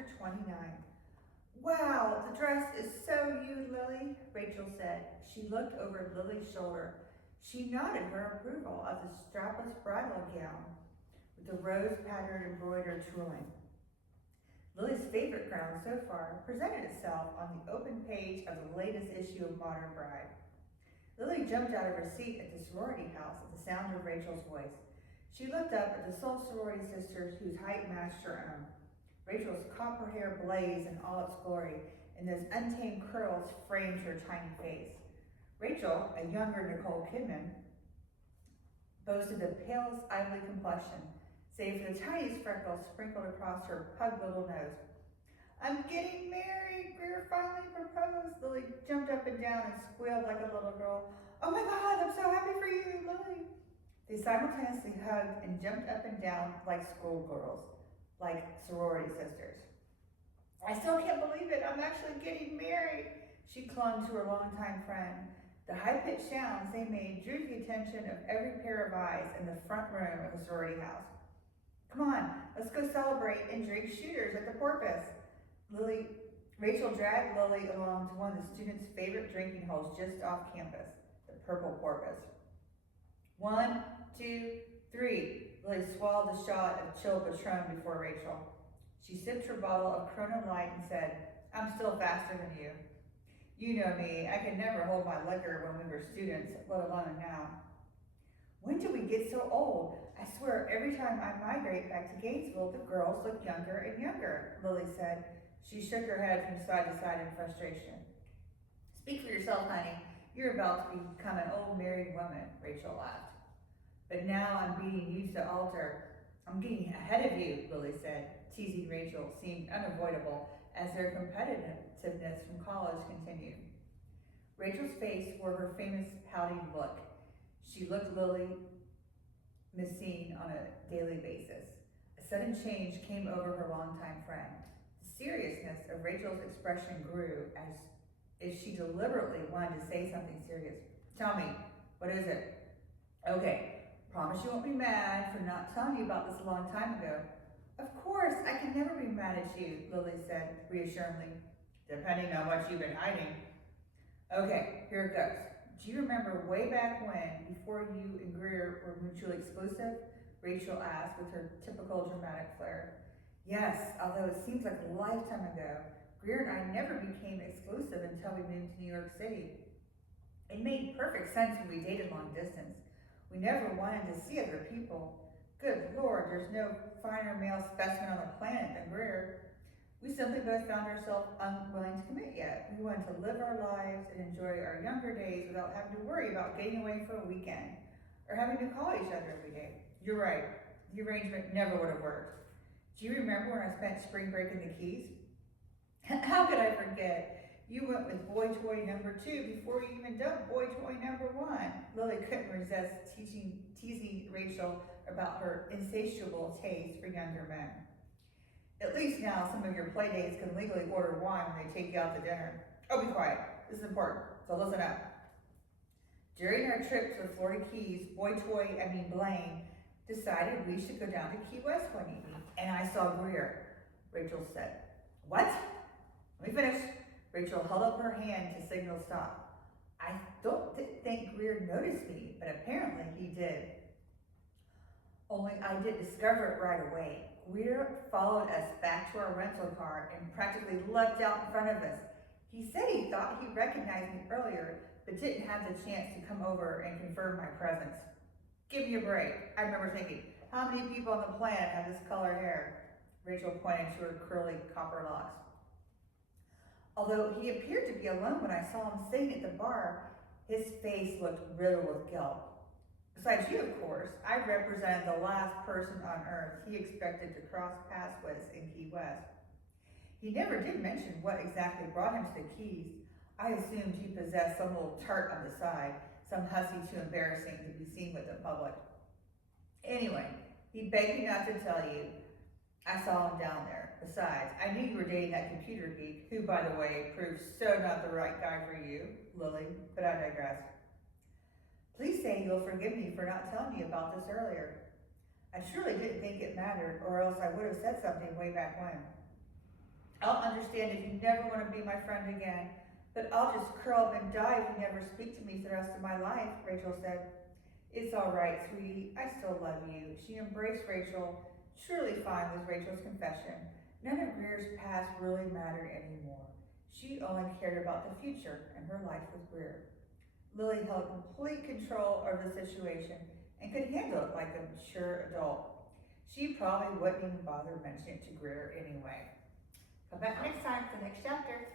Chapter 29. Wow, the dress is so you, Lily, Rachel said. She looked over Lily's shoulder. She nodded her approval of the strapless bridal gown with the rose-patterned embroidered tooling. Lily's favorite gown so far presented itself on the open page of the latest issue of Modern Bride. Lily jumped out of her seat at the sorority house at the sound of Rachel's voice. She looked up at the sole sorority sisters whose height matched her own. Rachel's copper hair blazed in all its glory, and those untamed curls framed her tiny face. Rachel, a younger Nicole Kidman, boasted the palest ivory complexion, save for the tiniest freckles sprinkled across her pug little nose. "I'm getting married," Grier finally proposed. Lily jumped up and down and squealed like a little girl. "Oh my God, I'm so happy for you, Lily." They simultaneously hugged and jumped up and down like schoolgirls, like sorority sisters. "I still can't believe it. I'm actually getting married." She clung to her longtime friend. The high-pitched sounds they made drew the attention of every pair of eyes in the front room of the sorority house. "Come on, let's go celebrate and drink shooters at the Porpoise." Rachel dragged Lily along to one of the students' favorite drinking holes just off campus, the Purple Porpoise. 1, 2, 3. Lily swallowed a shot of chilled Patron before Rachel. She sipped her bottle of Corona Light and said, "I'm still faster than you. You know me, I could never hold my liquor when we were students, let alone now." "When did we get so old? I swear every time I migrate back to Gainesville, the girls look younger and younger," Lily said. She shook her head from side to side in frustration. "Speak for yourself, honey. You're about to become an old married woman," Rachel laughed. "But now I'm beating you to the altar. I'm getting ahead of you," Lily said. Teasing Rachel seemed unavoidable as their competitiveness from college continued. Rachel's face wore her famous pouty look. She looked Lily missing on a daily basis. A sudden change came over her longtime friend. The seriousness of Rachel's expression grew as if she deliberately wanted to say something serious. "Tell me, what is it?" "Okay, promise you won't be mad for not telling you about this a long time ago." "Of course, I can never be mad at you," Lily said reassuringly. "Depending on what you've been hiding." "Okay, here it goes. Do you remember way back when, before you and Grier were mutually exclusive?" Rachel asked with her typical dramatic flair. "Yes, although it seems like a lifetime ago. Grier and I never became exclusive until we moved to New York City. It made perfect sense when we dated long distance. We never wanted to see other people. Good Lord, there's no finer male specimen on the planet than Grier. We simply both found ourselves unwilling to commit yet. We wanted to live our lives and enjoy our younger days without having to worry about getting away for a weekend or having to call each other every day. You're right, the arrangement never would have worked. Do you remember when I spent spring break in the Keys?" "How could I forget? You went with boy toy number 2 before you even dumped boy toy number 1. Lily couldn't resist teasing Rachel about her insatiable taste for younger men. "At least now some of your playdates can legally order wine when they take you out to dinner." "Oh, be quiet. This is important, so listen up. During our trip to the Florida Keys, Blaine decided we should go down to Key West one evening, and I saw Grier," Rachel said. "What? Let me finish." Rachel held up her hand to signal stop. "I don't think Grier noticed me, but apparently he did. Only I didn't discover it right away. Grier followed us back to our rental car and practically leapt out in front of us. He said he thought he recognized me earlier, but didn't have the chance to come over and confirm my presence. Give me a break." I remember thinking, how many people on the planet have this color hair? Rachel pointed to her curly copper locks. Although he appeared to be alone when I saw him sitting at the bar, his face looked riddled with guilt. Besides you, of course, I represented the last person on earth he expected to cross paths with in Key West. He never did mention what exactly brought him to the Keys. I assumed he possessed some little tart on the side, some hussy too embarrassing to be seen with the public. Anyway, he begged me not to tell you. I saw him down there. Besides, I knew you were dating that computer geek, who, by the way, proved so not the right guy for you, Lily, but I digress. Please say you'll forgive me for not telling you about this earlier. I truly didn't think it mattered, or else I would have said something way back when. I'll understand if you never want to be my friend again, but I'll just curl up and die if you never speak to me for the rest of my life, Rachel said. It's all right, sweetie. I still love you. She embraced Rachel, truly fine with Rachel's confession. None of Grier's past really mattered anymore. She only cared about the future and her life with Grier. Lilly held complete control over the situation and could handle it like a mature adult. She probably wouldn't even bother mentioning it to Grier anyway. Come back next time for the next chapter.